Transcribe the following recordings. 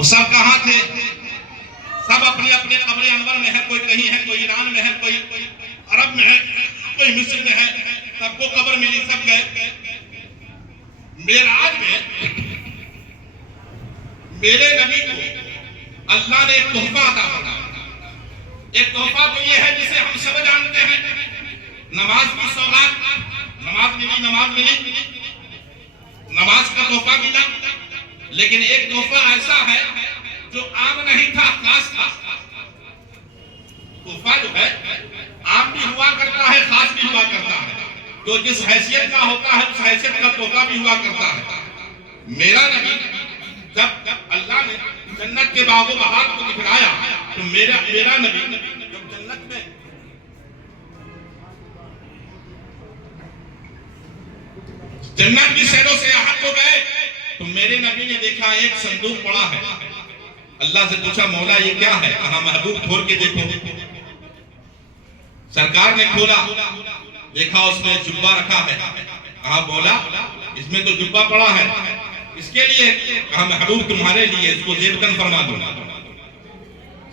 वो सब कहाँ थे? सब अपने अपने कब्र अनवर में है, कोई कहीं है, कोई ईरान में है, कोई अरब में है, कोई मिस्र में है, सबको कब्र मिली, सब गए। मेराज में मेरे नबी को अल्लाह ने एक तोहफा अता फरमाया। एक तोहफा तो ये है जिसे हम सब जानते हैं, नमाज की सौगात। नमाज मिली, नमाज का तोहफा मिला। लेकिन एक तोहफा ऐसा है जो आम नहीं था, खास था। तोहफा जो है आम भी हुआ करता है, खास भी हुआ करता है। तो जिस हैसियत का होता है उस हैसियत का तोहफा भी हुआ करता है। मेरा नबी जब अल्लाह ने जन्नत के बागो बहार को दिखलाया तो मेरा नबी जब जन्नत में जन्नत की सैरो सियाहत को गए तो मेरे नबी ने देखा एक संदूक पड़ा है। अल्लाह से पूछा, मौला ये क्या है? कहा, महबूब खोल के देखो। सरकार ने खोला, देखा उसमें जुब्बा रखा है। कहा, मौला इसमें तो जुब्बा पड़ा है, इसके लिए? कहा, महबूब तुम्हारे लिए, इसको जेबकन फरमा दो।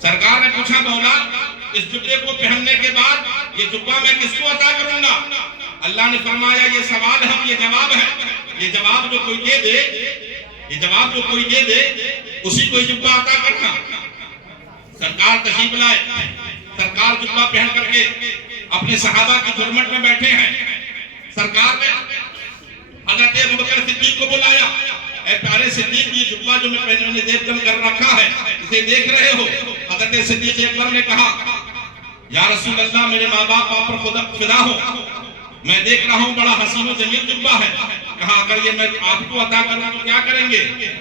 सरकार ने पूछा, मौला इस जुब्बे को पहनने के बाद ये जुब्बा मैं किसको अता करूंगा? अल्लाह ने फरमाया, ये सवाल है, ये जवाब है। ये जवाब जो कोई दे दे, ये जवाब जो कोई दे दे उसी को जुब्बा अता करना। सरकार तशरीफ लाए, सरकार जुब्बा पहन करके अपने सहाबा की झुरमट में बैठे हैं। सरकार ने हजरत अबू बकर सिद्दीक को बुलाया, ऐ प्यारे सिद्दीक, ये जुब्बा जो मैंने जेबकन कर रखा है इसे देख रहे हो? हजरत सिद्दीक अकबर ने कहा, या रसूल अल्लाह, मेरे माँ बाप पर खुदा फिदा हो, मैं देख रहा हूँ बड़ा हसीन जमील जुब्बा है। कहा, अगर ये मैं आपको अता करूं तो क्या करेंगे?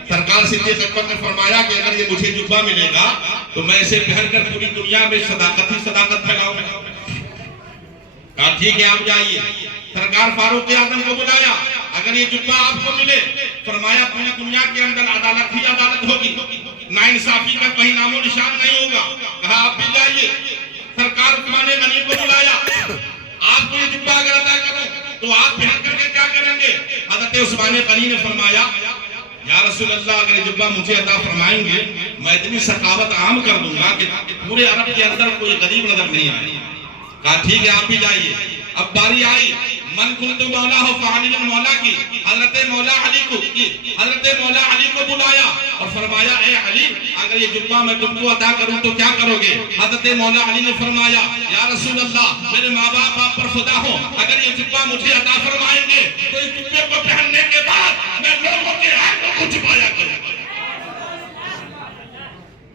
सरकार सिद्दीक अकबर ने फरमाया कि अगर ये मुझे जुब्बा मिलेगा तो मैं इसे पहनकर पूरी दुनिया में सदाकत ही सदाकत फैलाऊंगा। कहा, ठीक है, आप जाइए। सरकार फारूक आजम को बुलाया, अगर ये जुब्बा आपको मिले, फरमाया पूरी दुनिया के अंदर अदालत ही अदालत होगी, नाइंसाफी का कहीं नामो निशान नहीं होगा। कहा, आप भी जाइए। सरकार उस्मान गनी को बुलाया, आपको ये जुब्बा अगर अदा करो तो आप पहन करके क्या करेंगे? हजरत उस्मान गनी ने फरमाया, या रसूल अल्लाह, अगर जुब्बा मुझे अता फरमाएंगे मैं इतनी सखावत आम कर दूंगा कि पूरे अरब के अंदर कोई गरीब नजर नहीं आए। कहा, ठीक है, आप भी जाइए। अब बारी आई मन कुंतु मौला हो फानी मौला की। हजरत मौला अली को बुलाया और फरमाया, ए अली, अगर ये जुब्बा मैं तुमको अता करूं तो क्या करोगे? हजरत मौला अली ने फरमाया, या रसूल अल्लाह, मेरे माँ बाप आप पर खुदा हो, अगर ये जुब्बा मुझे अता फरमाएंगे तो इस जुब्बे को पहनने के बाद मैं लोगों के आंखों को छुपाया करूंगा।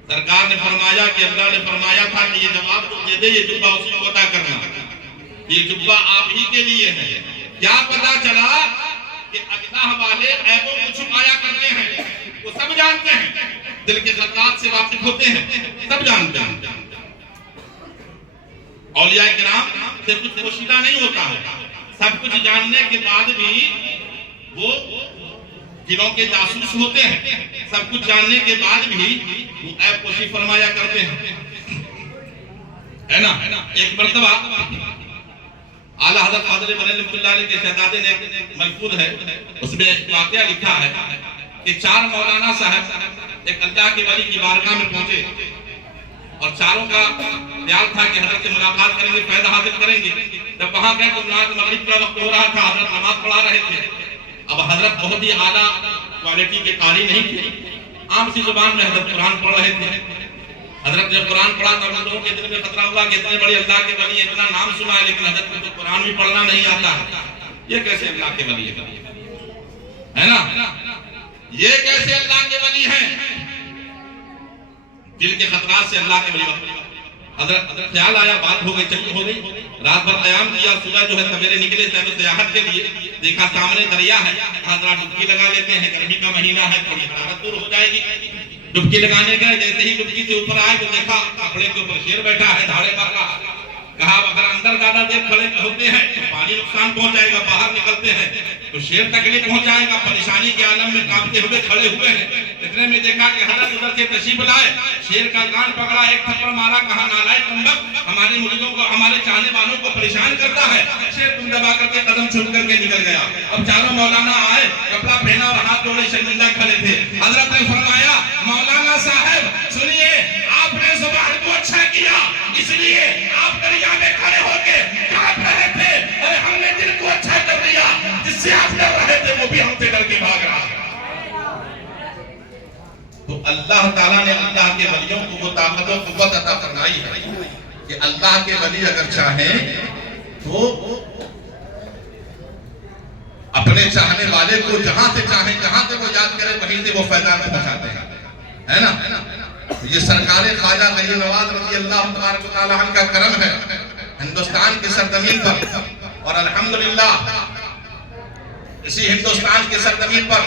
सरकार ने फरमाया कि अल्लाह ने फरमाया था कि ये जवाब तो दे दे, ये जुब्बा उसी को अता करना, ये जुब्बा आप ही के लिए है। क्या पता चला कि अल्लाह वाले ऐबों को छुपाया करते हैं, वो सब जानते हैं, दिल के ज़रात से वाकिफ होते हैं, सब जानते हैं। औलिया किराम से कुछ पोशीदा नहीं होता है, सब कुछ जानने के बाद भी वो दिलों के जासूस होते हैं। सब कुछ जानने के बाद भी वो ऐब पोशी फरमाया करते हैं, है ना। एक मर्तबा आला हज़रत फ़ाज़िल रहमतुल्लाह अलैह के शहज़ादे ने एक मलफूज़ है, उसमें वाक़या लिखा है कि 4 मौलाना साहब एक अल्लाह के वली की बारगाह में पहुंचे और चारों का ख्याल था कि हज़रत से मुलाकात करेंगे, फ़ैज़ हासिल करेंगे। जब वहां गए तो मगरिब का वक्त हो रहा था, हज़रत नमाज पढ़ा रहे थे। अब हज़रत बहुत ही आला क्वालिटी के कारी नहीं थे, आम सी जुबान में हज़रत कुरान पढ़ रहे थे। हजरत जब कुरान पढ़ा तब लोगों के दिल में खतरा हुआ कि इतने बड़े अल्लाह के वली, इतना नाम सुना है लेकिन हजरत को तो कुरान भी पढ़ना नहीं आता, ये कैसे अल्लाह के वली है ना? ये कैसे अल्लाह के वली हैं? दिल के खतरात से अल्लाह के वली। हजरत ख्याल आया, बात हो गई, चली हो गई, रात भर क़याम किया, सुबह जो है सवेरे निकले सियाहत के लिए, देखा सामने दरिया है, हजरत डुबकी लगा लेते हैं, गर्मी का महीना है, थोड़ी हरारत दूर हो जाएगी। डुबकी लगाने गए, जैसे ही डुबकी से ऊपर आए तो देखा कपड़े के ऊपर शेर बैठा है, धाड़े मार रहा है। कहा, अगर अंदर ज्यादा देर खड़े होते हैं तो पानी नुकसान पहुंचाएगा, बाहर निकलते हैं तो शेर तकलीफ पहुंचाएगा। परेशानी के आलम में कांपते हुए खड़े हुए हैं। इतने में देखा कि हजरत उधर से तशरीफ लाए, शेर का कान पकड़ा, एक थप्पड़ मारा, कहा, नालायक कमबख्त, हमारे मुरीदों को, हमारे चाहने वालों को परेशान करता है। शेर तुम दबा करके कदम छूट करके निकल गया। अब चारों मौलाना आए, कपड़ा पहना और हाथ जोड़े शर्मिंदा खड़े थे। हजरत ने फरमाया, मौलाना वो भी हमसे डर के भाग रहा है। तो अल्लाह ताला ने अल्लाह के वलियों को वो ताकत और कुव्वत अता फरमाई है कि अल्लाह के वली अगर चाहें तो अपने चाहने वाले को जहां से चाहे, जहां से वो याद करे, वहीं से वो फैजान पहुंचाते हैं, है ना। ये सरकार ख्वाजा गरीब नवाज रज़ी अल्लाह तआला अन्हु का करम है हिंदुस्तान की सरजमीन पर। और अल्हम्दुलिल्लाह इसी हिंदुस्तान की सरजमीन पर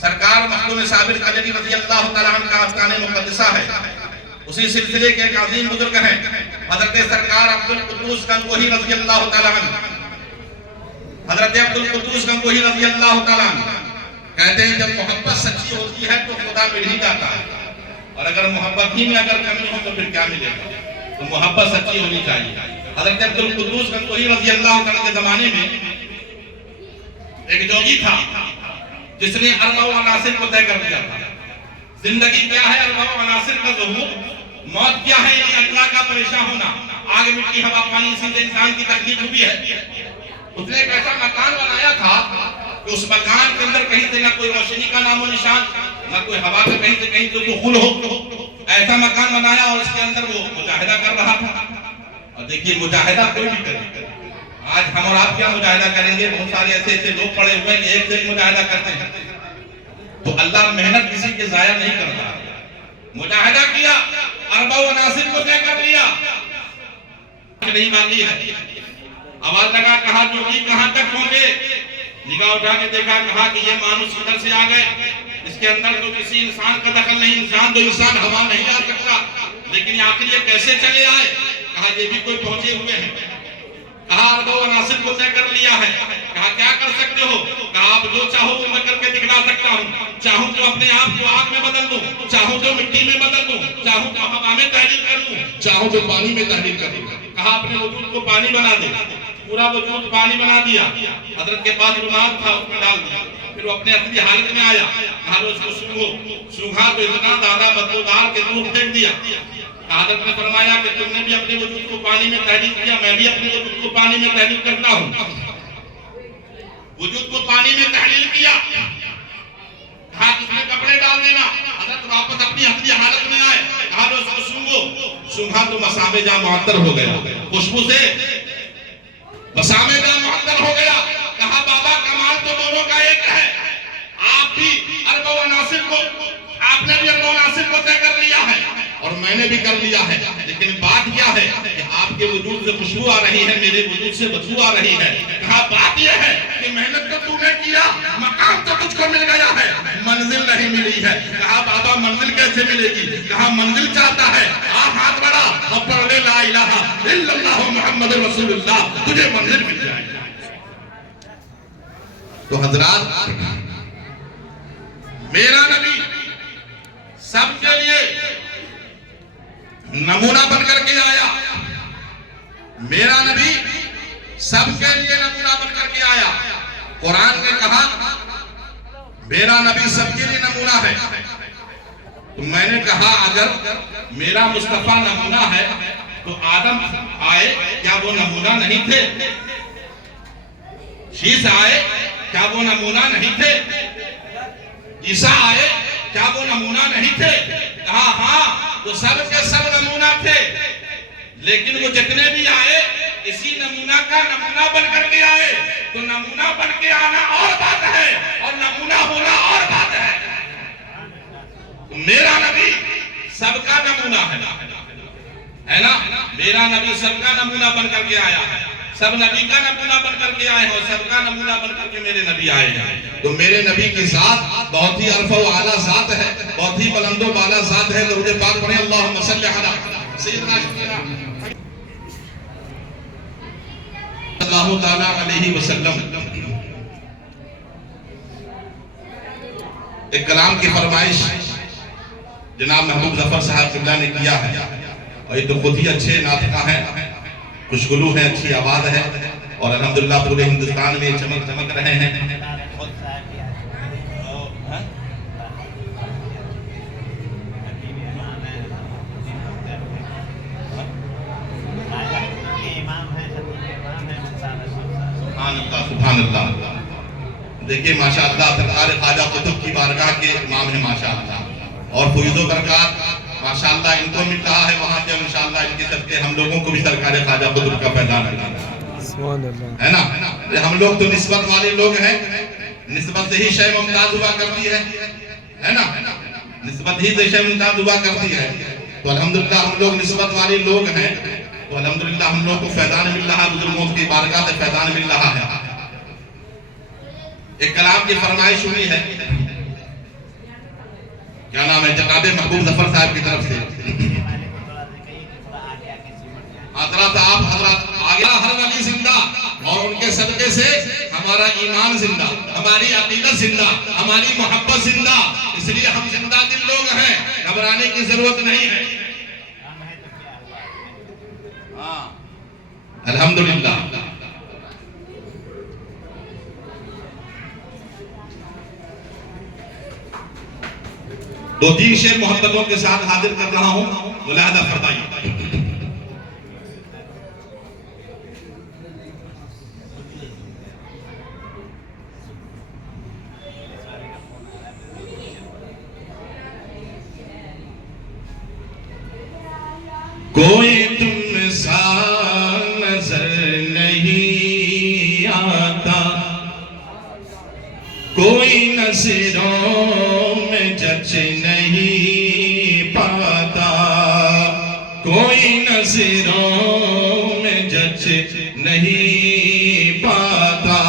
सरकार मखदूम साबिर कदरी रज़ी अल्लाह तआला अन्हु का आस्थाने मुक़द्दसा है। उसी सिलसिले के एक अजीम बुजुर्ग हैं हजरत सरकार अब्दुल कुद्दूस गंगोही रज़ी अल्लाह तआला अन्हु। हजरत अब्दुल कुद्दूस गंगोही रज़ी अल्लाह तआला अन्हु कहते हैं जब मोहब्बत सच्ची होती है तो खुदा मिल ही जाता है, और अगर मोहब्बत ही में अगर कमी हो तो फिर क्या मिलेगा। तो मोहब्बत सच्ची होनी चाहिए। हजरत अब्दुल कुद्दूस गंगोही रज़ी अल्लाह तआला के जमाने में एक जोगी था जिसने अरबा व अनासिर को तय कर दिया था। जिंदगी क्या है, अरबा व अनासिर का ज़ुहूर, मौत क्या है, ये अल्लाह का परेशान होना, आग मिट्टी हवा पानी इसी से इंसान की तकलीफ हुई है। उसने एक ऐसा मकान बनाया था कि उस मकान के अंदर कहीं से ना कोई रोशनी का नामो निशान, ना कोई हवा का कहीं से कहीं तो दुखुल हो। ऐसा मकान बनाया और उसके अंदर वो मुजाहिदा कर रहा था। और देखिए मुजाहिदा कोई भी करे, आज हम और आप क्या मुजाहिदा करेंगे, बहुत सारे ऐसे ऐसे लोग पड़े हुए हैं एक से एक मुजाहिदा करते हैं। तो अल्लाह मेहनत किसी के जाया नहीं करता। मुजाहिदा किया, अरबा व अनासिर को तय कर लिया, नहीं मान ली है। आवाज लगा, कहा जोगी कहां तक पहुंचे, निगाह उठा के देखा, कहा कि ये मानुष किधर से आ गए, इसके अंदर तो किसी इंसान का दखल नहीं, इंसान तो इंसान हवा नहीं आ सकता, लेकिन आखिर ये कैसे चले आए। कहा ये भी कोई पहुंचे हुए हैं। कहा अरबा व अनासिर को तय कर लिया है। कहा क्या कर सकते हो। कहा आप जो चाहो वो मैं करके दिखला सकता हूँ। चाहूं तो अपने आप को आग में बदल दूं, चाहूं तो मिट्टी में बदल दूं, चाहूं तो हवा में तहलील कर दूं, चाहूं तो पानी में तहलील कर दूं। कहा अपने वजूद को पानी बना दे, पूरा वजूद पानी बना दिया। हजरत के पास रुमाल था, उसमें डाल दिया। फिर वो अपने असली हालत में आया। कहा उसको सूंघा तो इतना ज्यादा बदबूदार के दूर फेंक दिया। हजरत ने फरमाया कि तुमने भी अपने वजूद को पानी में तहलील किया, मैं भी अपने वजूद को पानी में तहलील करता हूँ। वजूद को पानी में तहलील किया। कहा उसमें कपड़े डाल देना। हजरत वापस अपनी असली हालत में आए। कहा उसको सूंघो, सूंघा तो मसामे जा मुअत्तर हो गया, खुशबू से मसामे जा मुअत्तर हो गया। कहा बाबा कमाल तो दोनों का एक है, आप भी अरबा व अनासिर को, आपने भी अरबा व अनासिर को तय कर लिया है और मैंने भी कर लिया है, लेकिन बात क्या है कि आपके वजूद से खुशबू आ रही है, मेरे वजूद से बदबू आ रही है। कहा बात यह है कि मेहनत तो तूने किया, मकान तो तुझको मिल गया है, मंजिल नहीं मिली है। कहा बाबा मंजिल कैसे मिलेगी। कहा मंजिल चाहता है, हाथ बढ़ा और पढ़ ले ला इलाहा इल्लल्लाह मुहम्मदुर रसूलुल्लाह, तुझे मंजिल मिल जाएगी। तो हजरात, मेरा नबी सबके लिए नमूना बनकर के आया। मेरा नबी सबके लिए नमूना बनकर के आया। कुरान ने कहा मेरा नबी सबके लिए नमूना है। तो मैंने कहा अगर मेरा मुस्तफा नमूना है तो आदम आए, क्या वो नमूना नहीं थे। शीश आए, क्या वो नमूना नहीं थे। ईसा आए, क्या वो नमूना नहीं थे। कहा हाँ, वो सब के सब नमूना थे, लेकिन वो जितने भी आए इसी नमूना का नमूना बन करके आए। तो नमूना बन के आना और बात है और नमूना होना और बात है। तो मेरा नबी सबका नमूना है ना। मेरा नबी सबका नमूना बन करके आया है, सब नबी का नमूना बन करके आए हैं और सबका नमूना बन करके मेरे नबी आए हैं। तो मेरे नबी की जात बहुत ही अरफा व आला जात है, बहुत ही बुलंदो बाला जात है। दरूद पाक पढ़े अल्लाहुम्मा सल्ली अला सय्यिदना सल्लल्लाहु तआला अलैहि वसल्लम। एक कलाम की फरमाइश जनाब महबूब जफर साहब किबला ने किया है और ये तो खुद ही अच्छे नातिका हैं, खुशगुलू है, अच्छी आवाज है और अल्हम्दुलिल्लाह पूरे हिंदुस्तान में चमक रहे हैं। सुभान अल्लाह। देखिए माशाअल्लाह सरकार ख्वाजा कुतुब की बारगाह के इमाम है माशाअल्लाह, और फुयूज़ो बरक़ात माशाअल्लाह इनको मिल रहा है वहाँ से, इंशाअल्लाह इनके सदके हम लोगों को भी सरकार ख्वाजा कुतुब का फैज़ान मिला है ना। हम लोग तो निस्बत वाले लोग हैं, निस्बत से ही शय मुमताज हुआ करती है ना, निस्बत ही से शय मुमताज हुआ करती है। तो अल्हम्दुलिल्लाह हम लोग निस्बत वाले लोग हैं, तो अल्हम्दुलिल्लाह हम लोग को फैज़ान मिल रहा है, बुजुर्गों की बारगाह से फैज़ान मिल रहा है। एक कलाम की फरमाइश हुई है, क्या नाम है, जनाब महबूब जफर साहब की तरफ से। हजरत आप हजरत आगे हर वली जिंदा, और उनके सदके से हमारा ईमान जिंदा, हमारी अकीदत जिंदा, हमारी मोहब्बत जिंदा, इसलिए हम जिंदा दिल लोग हैं, घबराने की जरूरत नहीं है। अल्हम्दुलिल्लाह। दो तीन शेर मोहब्बतों के साथ हाजिर कर रहा हूं, मुलाहजा फरमाइए। कोई तुम सा नजर नहीं आता, कोई नजरों में जच नहीं पाता, कोई नजरों में जच नहीं पाता,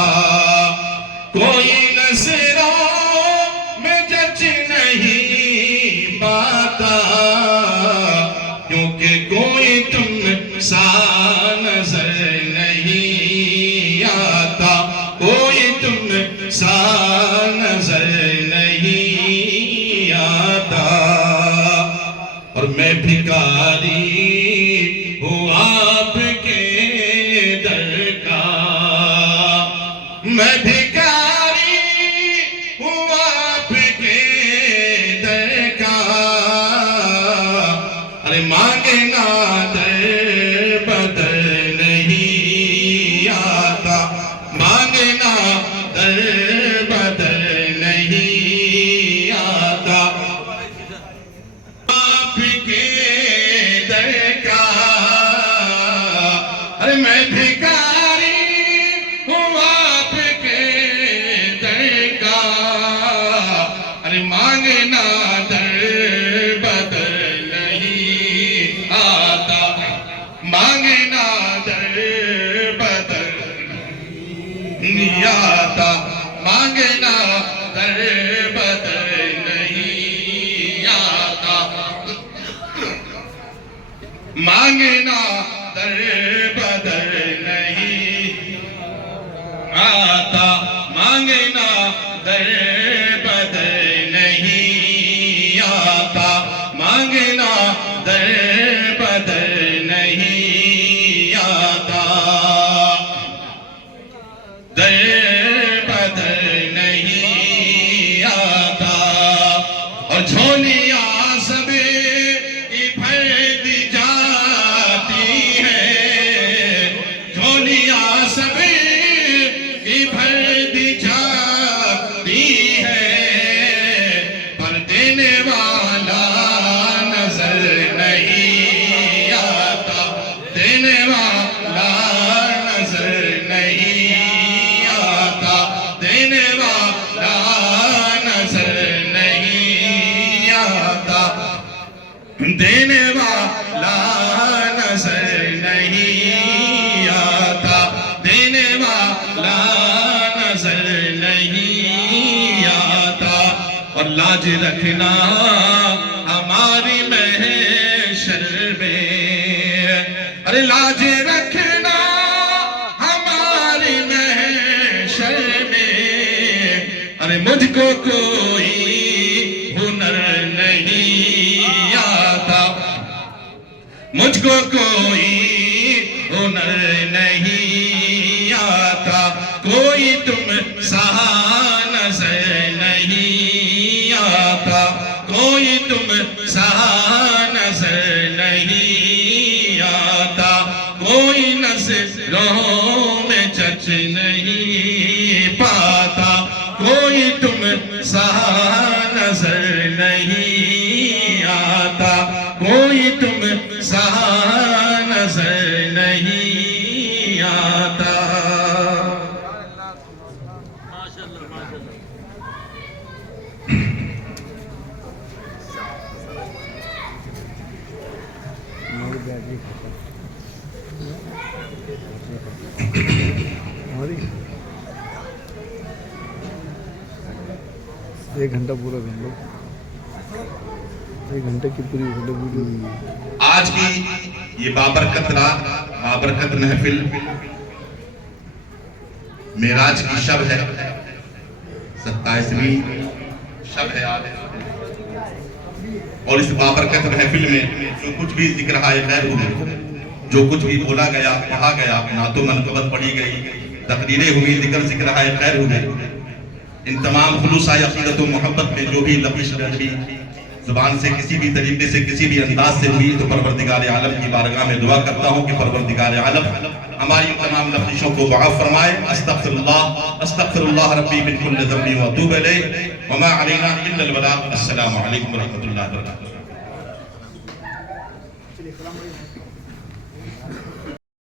कोई नजरों में जच नहीं पाता, क्योंकि कोई तुम सा नजर नहीं आता, कोई तुम सा नजर नहीं आता। और मैं भिखारी हूँ आपके दर का, मैं भिखारी हूँ आपके दर का, अरे मांगना दर बदर नहीं आता, मांगना दर बदर नहीं आता, आपके दर का, अरे मैं भिखारी हूँ आपके दर का, अरे मांगना दर बदर नहीं आता, मांगना दर बदर नहीं आता, मांगना दर बदर नहीं आता, मांगना दर बदर नहीं आता, मांगना दर बदर नहीं आता, मांगना दर बदर नहीं आता, दर बदर नहीं आता। और झोलियां सब की भर दी जाती है, झोलियां सब की भर दी जाती है, पर देने वाला नजर नहीं आता, देने वाला नजर नहीं आता, देने वाला नजर नहीं आता, देने वाला नजर नहीं आता, देने वाला नजर नहीं आता। और लाज रखना हमारी महशर में, अरे लाज रखना हमारी महशर में, अरे मुझको कोई हुनर नहीं आता, मुझको कोई हुनर नहीं आता, कोई तुम सा नजर नहीं आता, कोई तुम सा नजर नहीं आता, कोई नजरों में जच नहीं पाता, नहीं आता, कोई तुम सा नजर नहीं आता। एक घंटा पूरा कर लो, एक घंटे की पूरी वीडियो। आज की ये बाबरकत रात, बाबरकत महफिल मेराज की शब है, 27वीं शब है आज। और इस बाबरकत महफिल में जो कुछ भी जिक्र है खैर हुए, जो कुछ भी बोला गया, कहा गया, नातो मनकबत पढ़ी गई, तकरीरें हुई, जिक्र है खैर हुए, इन तमाम खुलूस अक़ीदत और मोहब्बत में जो भी लफ्ज़ लगी ज़ुबान से किसी भी तरीके से किसी भी अंदाज से हुई, तो परवरदिगार आलम की बारगाह में दुआ करता हूँ कि परवरदिगार आलम हमारी तमाम लफ्ज़ों को माफ़ फरमाए। अस्तग़फिरुल्लाह रब्बी मिन कुल्लि ज़ंबिन व अतूबु इलैहि व मा अलैना इल्लल बलाग। अस्सलामु अलैकुम व रहमतुल्लाहि व बरकातुहू।